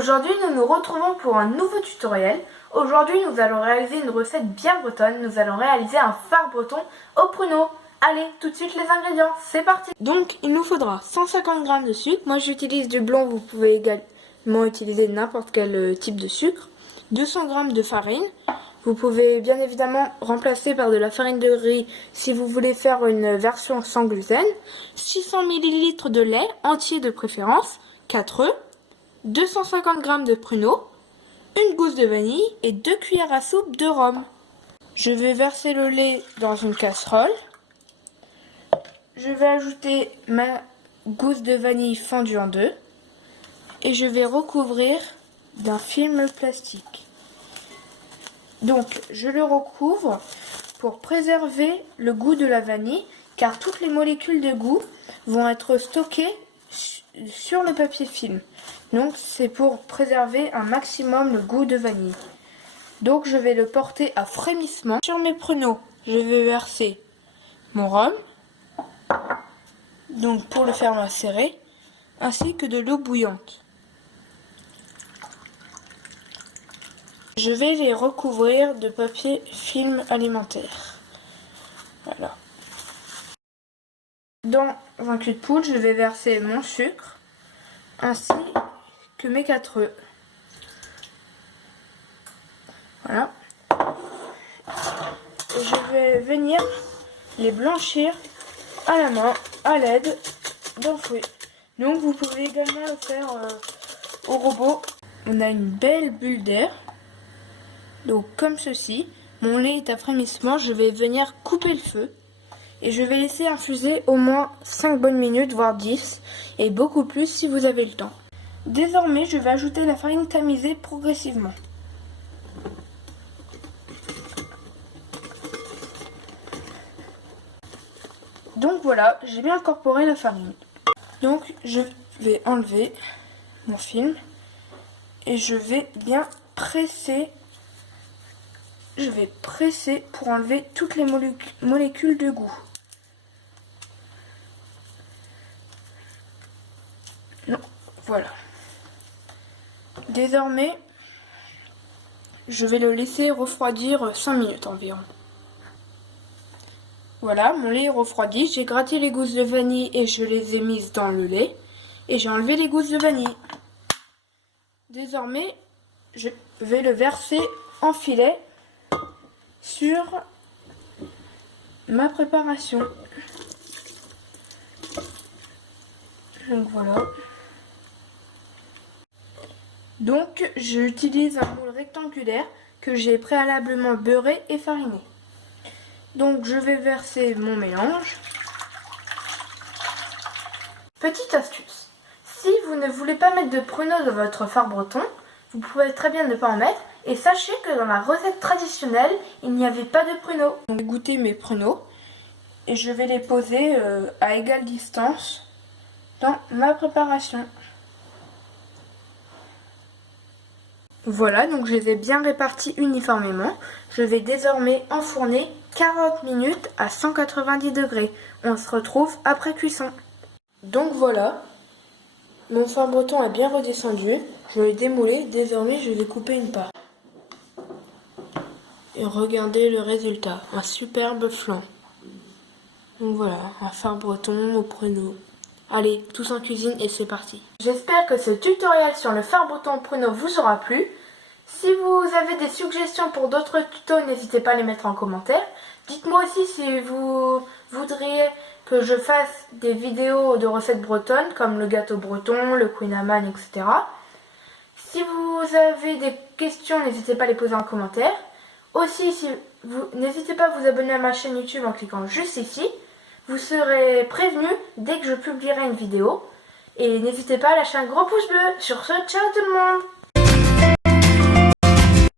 Aujourd'hui, nous nous retrouvons pour un nouveau tutoriel. Aujourd'hui, nous allons réaliser une recette bien bretonne. Nous allons réaliser un phare breton au pruneau. Allez, tout de suite les ingrédients, c'est parti. Donc, il nous faudra 150 g de sucre. Moi, j'utilise du blanc, vous pouvez également utiliser n'importe quel type de sucre. 200 g de farine. Vous pouvez bien évidemment remplacer par de la farine de riz si vous voulez faire une version sans gluten. 600 ml de lait, entier de préférence, 4 œufs, 250 g de pruneaux, une gousse de vanille et 2 cuillères à soupe de rhum. Je vais verser le lait dans une casserole. Je vais ajouter ma gousse de vanille fendue en deux et je vais recouvrir d'un film plastique. Donc, je le recouvre pour préserver le goût de la vanille, car toutes les molécules de goût vont être stockées sur le papier film. Donc, c'est pour préserver un maximum le goût de vanille. Donc, je vais le porter à frémissement. Sur mes pruneaux, je vais verser mon rhum, donc pour le faire macérer, ainsi que de l'eau bouillante. Je vais les recouvrir de papier film alimentaire. Voilà. Dans un cul de poule, je vais verser mon sucre ainsi que mes 4 œufs. Voilà. Je vais venir les blanchir à la main à l'aide d'un fouet. Donc vous pouvez également le faire au robot. On a une belle bulle d'air. Donc comme ceci, mon lait est à frémissement, je vais venir couper le feu et je vais laisser infuser au moins 5 bonnes minutes, voire 10, et beaucoup plus si vous avez le temps. Désormais, je vais ajouter la farine tamisée progressivement. Donc voilà, j'ai bien incorporé la farine. Donc je vais enlever mon film et je vais bien presser. Je vais presser pour enlever toutes les molécules de goût. Non, voilà. Désormais, je vais le laisser refroidir 5 minutes environ. Voilà, mon lait est refroidi. J'ai gratté les gousses de vanille et je les ai mises dans le lait. Et j'ai enlevé les gousses de vanille. Désormais, je vais le verser en filet sur ma préparation. Donc voilà. Donc j'utilise un moule rectangulaire que j'ai préalablement beurré et fariné. Donc je vais verser mon mélange. Petite astuce, si vous ne voulez pas mettre de pruneaux dans votre phare breton, vous pouvez très bien ne pas en mettre. Et sachez que dans la recette traditionnelle, il n'y avait pas de pruneaux. Donc, je vais goûter mes pruneaux et je vais les poser à égale distance dans ma préparation. Voilà, donc je les ai bien répartis uniformément. Je vais désormais enfourner 40 minutes à 190 degrés. On se retrouve après cuisson. Donc voilà, mon phare breton est bien redescendu. Je vais démouler, désormais je vais couper une part. Et regardez le résultat, un superbe flan. Donc voilà, un phare breton au pruneau. Allez, tous en cuisine et c'est parti. J'espère que ce tutoriel sur le phare breton au pruneau vous aura plu. Si vous avez des suggestions pour d'autres tutos, n'hésitez pas à les mettre en commentaire. Dites-moi aussi si vous voudriez que je fasse des vidéos de recettes bretonnes comme le gâteau breton, le Queen Amman, etc. Si vous avez des questions, n'hésitez pas à les poser en commentaire. Aussi, n'hésitez pas à vous abonner à ma chaîne YouTube en cliquant juste ici. Vous serez prévenu dès que je publierai une vidéo. Et n'hésitez pas à lâcher un gros pouce bleu. Sur ce, ciao tout le monde!